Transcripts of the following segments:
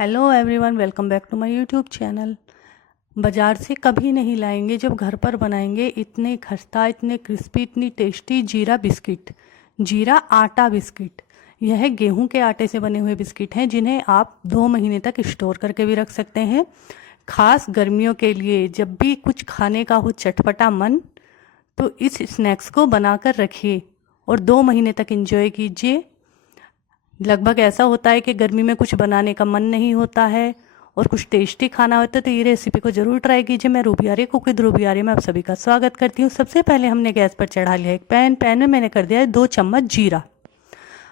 Hello everyone, welcome back to my YouTube channel. बाज़ार से कभी नहीं लाएंगे जब घर पर बनाएंगे इतने खस्ता, इतने क्रिस्पी, इतनी टेस्टी जीरा बिस्किट, जीरा आटा बिस्किट। यह गेहूं के आटे से बने हुए बिस्किट हैं जिन्हें आप 2 महीने तक स्टोर करके भी रख सकते हैं। खास गर्मियों के लिए जब भी कुछ खाने का हो चटपटा मन, तो इस स्नैक्स को बनाकर रखिए और 2 महीने तक एंजॉय कीजिए। लगभग ऐसा होता है कि गर्मी में कुछ बनाने का मन नहीं होता है और कुछ टेस्टी खाना होता है, तो ये रेसिपी को ज़रूर ट्राई कीजिए। मैं Ruby Arya, cook with Ruby Arya में आप सभी का स्वागत करती हूँ। सबसे पहले हमने गैस पर चढ़ा लिया एक पैन में मैंने कर दिया है 2 चम्मच जीरा।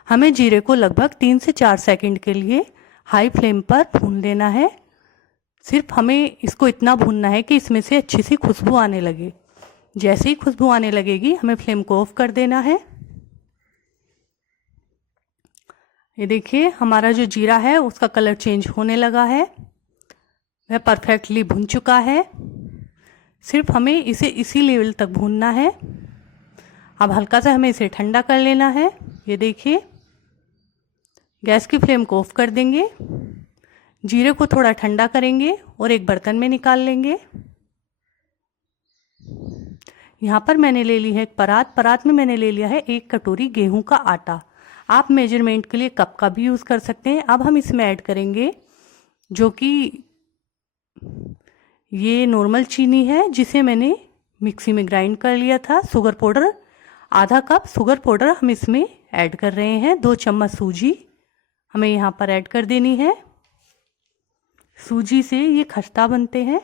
हमें जीरे को लगभग 3 से 4 सेकंड के लिए हाई फ्लेम पर भून लेना है। सिर्फ हमें इसको इतना भूनना है कि इसमें से अच्छी सी खुशबू आने लगे। जैसे ही खुशबू आने लगेगी हमें फ्लेम को ऑफ कर देना है। ये देखिए, हमारा जो जीरा है उसका कलर चेंज होने लगा है, वह परफेक्टली भुन चुका है। सिर्फ हमें इसे इसी लेवल तक भूनना है। अब हल्का सा हमें इसे ठंडा कर लेना है। ये देखिए, गैस की फ्लेम को ऑफ कर देंगे, जीरे को थोड़ा ठंडा करेंगे और एक बर्तन में निकाल लेंगे। यहाँ पर मैंने ले ली है एक परात में मैंने ले लिया है 1 कटोरी गेहूं का आटा। आप मेजरमेंट के लिए कप का भी यूज़ कर सकते हैं। अब हम इसमें ऐड करेंगे जो कि ये नॉर्मल चीनी है जिसे मैंने मिक्सी में ग्राइंड कर लिया था। शुगर पाउडर, आधा कप शुगर पाउडर हम इसमें ऐड कर रहे हैं। 2 चम्मच सूजी हमें यहाँ पर ऐड कर देनी है। सूजी से ये खस्ता बनते हैं।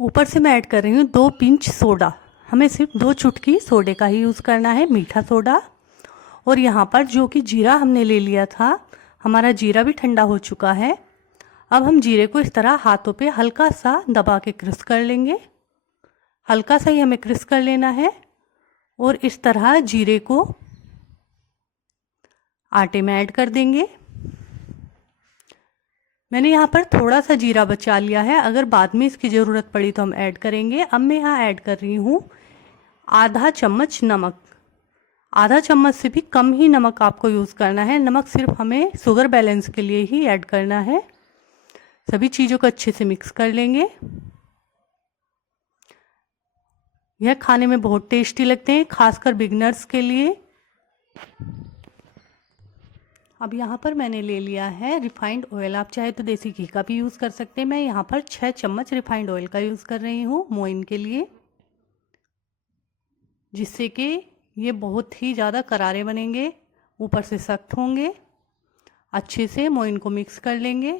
ऊपर से मैं ऐड कर रही हूँ 2 पिंच सोडा। हमें सिर्फ 2 चुटकी सोडे का ही यूज़ करना है, मीठा सोडा। और यहाँ पर जो कि जीरा हमने ले लिया था, हमारा जीरा भी ठंडा हो चुका है। अब हम जीरे को इस तरह हाथों पे हल्का सा दबा के क्रश कर लेंगे। हल्का सा ही हमें क्रश कर लेना है और इस तरह जीरे को आटे में ऐड कर देंगे। मैंने यहाँ पर थोड़ा सा जीरा बचा लिया है, अगर बाद में इसकी ज़रूरत पड़ी तो हम ऐड करेंगे। अब मैं यहाँ ऐड कर रही हूँ आधा चम्मच नमक। आधा चम्मच से भी कम ही नमक आपको यूज़ करना है। नमक सिर्फ हमें शुगर बैलेंस के लिए ही ऐड करना है। सभी चीज़ों को अच्छे से मिक्स कर लेंगे। यह खाने में बहुत टेस्टी लगते हैं, खासकर बिगनर्स के लिए। अब यहाँ पर मैंने ले लिया है रिफाइंड ऑयल। आप चाहे तो देसी घी का भी यूज़ कर सकते हैं। मैं यहाँ पर 6 चम्मच रिफाइंड ऑयल का यूज़ कर रही हूँ मोइन के लिए, जिससे कि ये बहुत ही ज़्यादा करारे बनेंगे, ऊपर से सख्त होंगे। अच्छे से मोइन को मिक्स कर लेंगे,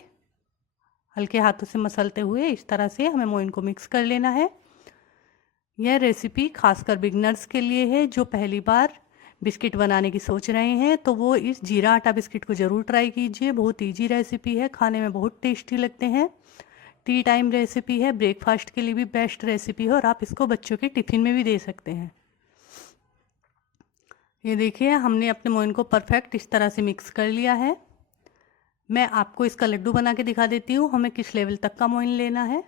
हल्के हाथों से मसलते हुए इस तरह से हमें मोइन को मिक्स कर लेना है। यह रेसिपी खासकर बिगनर्स के लिए है जो पहली बार बिस्किट बनाने की सोच रहे हैं, तो वो इस जीरा आटा बिस्किट को ज़रूर ट्राई कीजिए। बहुत ईजी रेसिपी है, खाने में बहुत टेस्टी लगते हैं। टी टाइम रेसिपी है, ब्रेकफास्ट के लिए भी बेस्ट रेसिपी है और आप इसको बच्चों के टिफ़िन में भी दे सकते हैं। ये देखिए, हमने अपने मोइन को परफेक्ट इस तरह से मिक्स कर लिया है। मैं आपको इसका लड्डू बना के दिखा देती हूँ हमें किस लेवल तक का मोइन लेना है।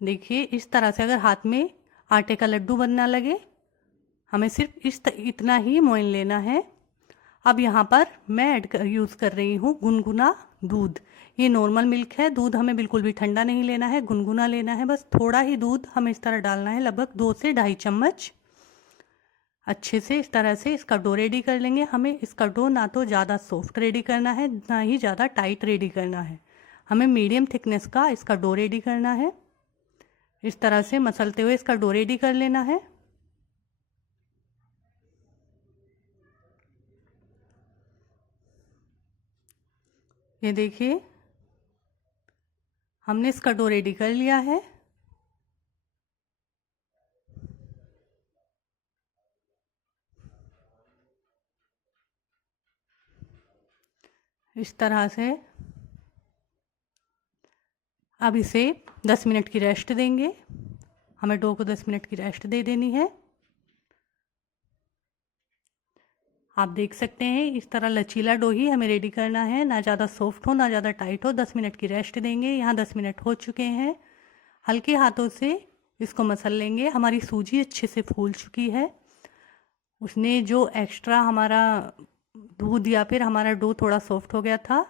देखिए, इस तरह से अगर हाथ में आटे का लड्डू बनना लगे, हमें सिर्फ इतना ही मोइन लेना है। अब यहाँ पर मैं यूज़ कर रही हूँ गुनगुना दूध। ये नॉर्मल मिल्क है, दूध हमें बिल्कुल भी ठंडा नहीं लेना है, गुनगुना लेना है। बस थोड़ा ही दूध हमें इस तरह डालना है, लगभग 2 से 2.5 चम्मच। अच्छे से इस तरह से इसका डो रेडी कर लेंगे। हमें इसका डो ना तो ज़्यादा सॉफ्ट रेडी करना है, ना ही ज़्यादा टाइट रेडी करना है। हमें मीडियम थिकनेस का इसका डो रेडी करना है। इस तरह से मसलते हुए इसका डो रेडी कर लेना है। ये देखिए, हमने इसका डो रेडी कर लिया है। इस तरह से अब इसे 10 मिनट की रेस्ट देंगे। हमें डो को 10 मिनट की रेस्ट दे देनी है। आप देख सकते हैं इस तरह लचीला डो ही हमें रेडी करना है, ना ज़्यादा सॉफ्ट हो ना ज़्यादा टाइट हो। 10 मिनट की रेस्ट देंगे। यहाँ 10 मिनट हो चुके हैं। हल्के हाथों से इसको मसल लेंगे। हमारी सूजी अच्छे से फूल चुकी है। उसने जो एक्स्ट्रा हमारा दूध या फिर हमारा डो थोड़ा सॉफ्ट हो गया था,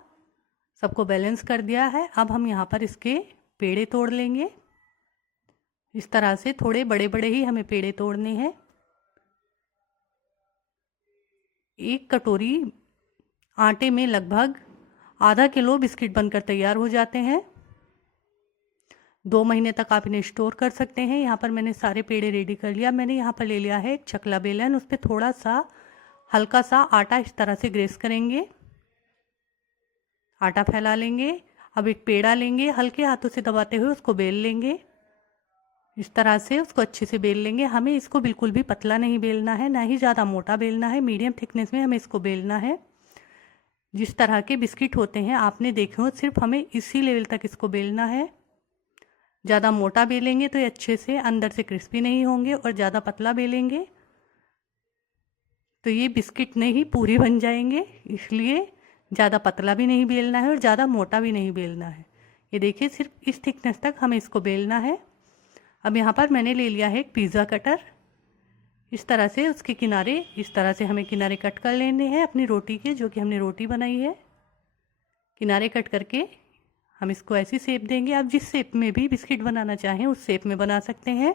सबको बैलेंस कर दिया है। अब हम यहाँ पर इसके पेड़े तोड़ लेंगे। इस तरह से थोड़े बड़े बड़े ही हमें पेड़े तोड़ने हैं। 1 कटोरी आटे में लगभग आधा किलो बिस्किट बनकर तैयार हो जाते हैं। 2 महीने तक आप इन्हें स्टोर कर सकते हैं। यहाँ पर मैंने सारे पेड़े रेडी कर लिया। मैंने यहाँ पर ले लिया है एक चकला बेलन, उस पर थोड़ा सा हल्का सा आटा इस तरह से ग्रेस करेंगे, आटा फैला लेंगे। अब एक पेड़ा लेंगे, हल्के हाथों से दबाते हुए उसको बेल लेंगे। इस तरह से उसको अच्छे से बेल लेंगे। हमें इसको बिल्कुल भी पतला नहीं बेलना है, ना ही ज़्यादा मोटा बेलना है, मीडियम थिकनेस में हमें इसको बेलना है। जिस तरह के बिस्किट होते हैं आपने देखे हो, सिर्फ हमें इसी लेवल तक इसको बेलना है। ज़्यादा मोटा बेलेंगे तो ये अच्छे से अंदर से क्रिस्पी नहीं होंगे, और ज़्यादा पतला बेलेंगे तो ये बिस्किट नहीं पूरी बन जाएंगे। इसलिए ज़्यादा पतला भी नहीं बेलना है और ज़्यादा मोटा भी नहीं बेलना है। ये देखिए, सिर्फ इस थिकनेस तक हमें इसको बेलना है। अब यहाँ पर मैंने ले लिया है एक पिज़्ज़ा कटर। इस तरह से उसके किनारे, इस तरह से हमें किनारे कट कर लेने हैं अपनी रोटी के, जो कि हमने रोटी बनाई है। किनारे कट करके हम इसको ऐसी शेप देंगे। आप जिस शेप में भी बिस्किट बनाना चाहें उस शेप में बना सकते हैं।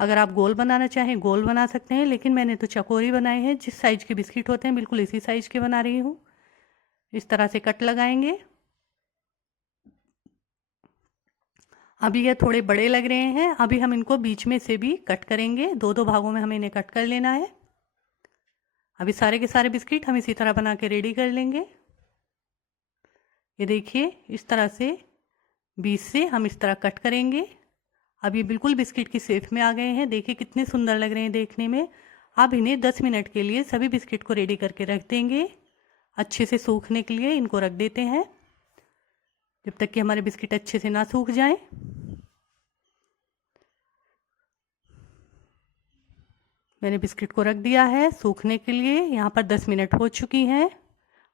अगर आप गोल बनाना चाहें गोल बना सकते हैं, लेकिन मैंने तो चकोरी बनाए हैं। जिस साइज़ के बिस्किट होते हैं बिल्कुल इसी साइज़ के बना रही हूँ। इस तरह से कट लगाएंगे। अभी ये थोड़े बड़े लग रहे हैं, अभी हम इनको बीच में से भी कट करेंगे। 2-2 भागों में हमें इन्हें कट कर लेना है। अभी सारे के सारे बिस्किट हम इसी तरह बना के रेडी कर लेंगे। ये देखिए, इस तरह से बीच से हम इस तरह कट करेंगे। अब ये बिल्कुल बिस्किट की शेप में आ गए हैं। देखिए कितने सुंदर लग रहे हैं देखने में। अब इन्हें 10 मिनट के लिए सभी बिस्किट को रेडी करके रख देंगे। अच्छे से सूखने के लिए इनको रख देते हैं, जब तक कि हमारे बिस्किट अच्छे से ना सूख जाएं। मैंने बिस्किट को रख दिया है सूखने के लिए। यहाँ पर 10 मिनट हो चुकी हैं।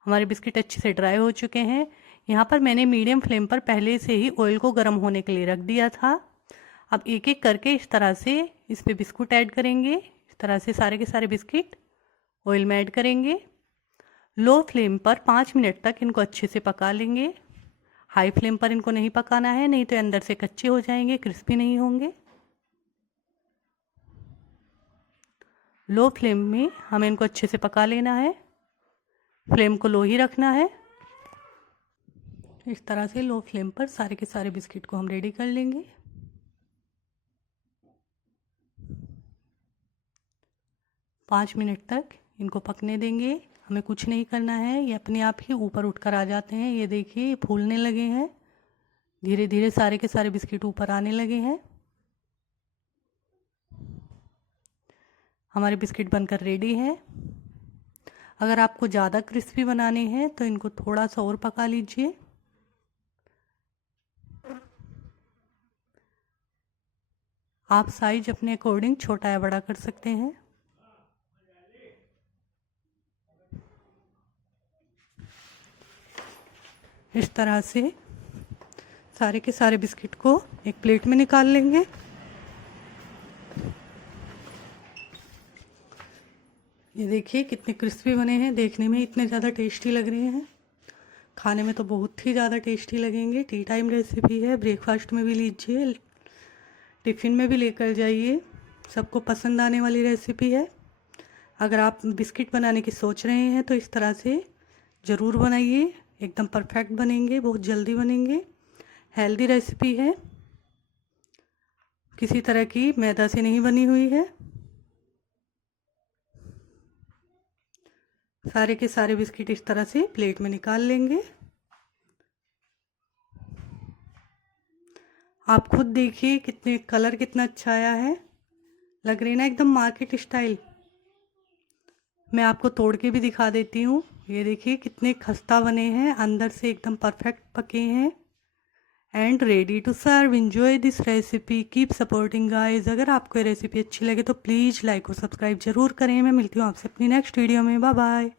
हमारे बिस्किट अच्छे से ड्राई हो चुके हैं। यहाँ पर मैंने मीडियम फ्लेम पर पहले से ही ऑयल को गर्म होने के लिए रख दिया था। अब एक एक करके इस तरह से इस पे बिस्कुट ऐड करेंगे। इस तरह से सारे के सारे बिस्किट ऑयल में ऐड करेंगे। लो फ्लेम पर 5 मिनट तक इनको अच्छे से पका लेंगे। हाई फ्लेम पर इनको नहीं पकाना है, नहीं तो अंदर से कच्चे हो जाएंगे, क्रिस्पी नहीं होंगे। लो फ्लेम में हमें इनको अच्छे से पका लेना है। फ्लेम को लो ही रखना है। इस तरह से लो फ्लेम पर सारे के सारे बिस्किट को हम रेडी कर लेंगे। पाँच मिनट तक इनको पकने देंगे। हमें कुछ नहीं करना है, ये अपने आप ही ऊपर उठकर आ जाते हैं। ये देखिए, फूलने लगे हैं। धीरे धीरे सारे के सारे बिस्किट ऊपर आने लगे हैं। हमारे बिस्किट बनकर रेडी है। अगर आपको ज़्यादा क्रिस्पी बनाने हैं तो इनको थोड़ा सा और पका लीजिए। आप साइज अपने अकॉर्डिंग छोटा या बड़ा कर सकते हैं। इस तरह से सारे के सारे बिस्किट को एक प्लेट में निकाल लेंगे। ये देखिए कितने क्रिस्पी बने हैं, देखने में इतने ज़्यादा टेस्टी लग रहे हैं। खाने में तो बहुत ही ज़्यादा टेस्टी लगेंगे। टी टाइम रेसिपी है, ब्रेकफास्ट में भी लीजिए, टिफ़िन में भी लेकर जाइए, सबको पसंद आने वाली रेसिपी है। अगर आप बिस्किट बनाने की सोच रहे हैं तो इस तरह से ज़रूर बनाइए, एकदम परफेक्ट बनेंगे, बहुत जल्दी बनेंगे। हेल्दी रेसिपी है, किसी तरह की मैदा से नहीं बनी हुई है। सारे के सारे बिस्किट इस तरह से प्लेट में निकाल लेंगे। आप खुद देखिए कितने कलर कितना अच्छा आया है, लग रही है ना एकदम मार्केट स्टाइल। मैं आपको तोड़ के भी दिखा देती हूँ। ये देखिए कितने खस्ता बने हैं, अंदर से एकदम परफेक्ट पके हैं। And ready to serve. Enjoy this recipe, keep supporting guys. अगर आपको ये रेसिपी अच्छी लगे तो प्लीज़ लाइक और सब्सक्राइब जरूर करें। मैं मिलती हूँ आपसे अपनी नेक्स्ट वीडियो में। Bye bye.